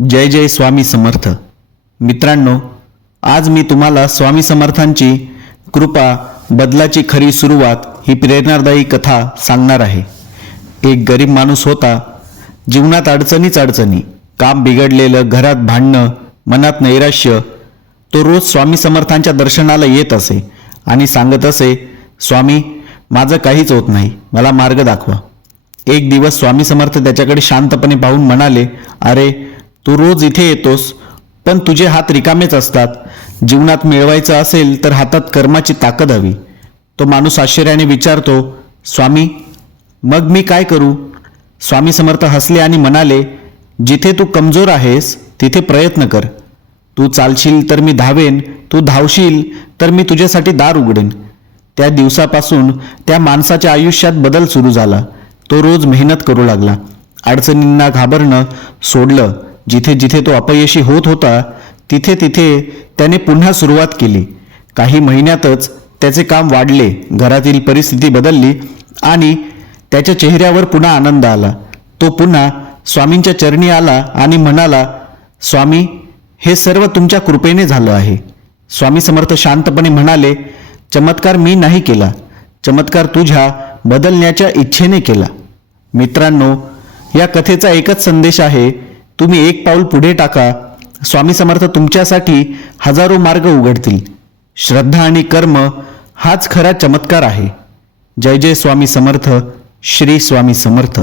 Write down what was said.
जय जय स्वामी समर्थ. मित्रांनो, आज मी तुम्हाला स्वामी समर्थांची कृपा बदलाची खरी सुरुवात ही प्रेरणादायी कथा सांगणार आहे. एक गरीब माणूस होता. जीवनात अडचणी, काम बिघडलेलं, घरात भांडणं, मनात नैराश्य. तो रोज स्वामी समर्थांच्या दर्शनाला येत असे आणि सांगत असे, स्वामी, माझं काहीच होत नाही, मला मार्ग दाखवा. एक दिवस स्वामी समर्थ त्याच्याकडे शांतपणे पाहून म्हणाले, अरे, तू रोज इथे येतोस, पण तुझे हात रिकामेच असतात. जीवनात मिळवायचं असेल तर हातात कर्माची ताकद हवी. तो माणूस आश्चर्याने विचारतो, स्वामी, मग मी काय करू? स्वामी समर्थ हसले आणि म्हणाले, जिथे तू कमजोर आहेस तिथे प्रयत्न कर. तू चालशील तर मी धावेन, तू धावशील तर मी तुझ्यासाठी दार उघडेन. त्या दिवसापासून त्या माणसाच्या आयुष्यात बदल सुरू झाला. तो रोज मेहनत करू लागला. अडचणींना घाबरणं सोडलं. जिथे जिथे तो अपयशी होत होता तिथे तिथे त्याने पुन्हा सुरुवात केली. काही महिन्यातच त्याचे काम वाढले, घरातील परिस्थिती बदलली आणि त्याच्या चेहऱ्यावर पुन्हा आनंद आला. तो पुन्हा स्वामींच्या चरणी आला आणि म्हणाला, स्वामी, हे सर्व तुमच्या कृपेने झालं आहे. स्वामी समर्थ शांतपणे म्हणाले, चमत्कार मी नाही केला, चमत्कार तुझ्या बदलण्याच्या इच्छेने केला. मित्रांनो, या कथेचा एकच संदेश आहे, तुम्ही एक पाऊल पुढे टाका, स्वामी समर्थ तुमच्यासाठी हजारो मार्ग उघडतील. श्रद्धा आणि कर्म हाच खरा चमत्कार आहे. जय जय स्वामी समर्थ. श्री स्वामी समर्थ.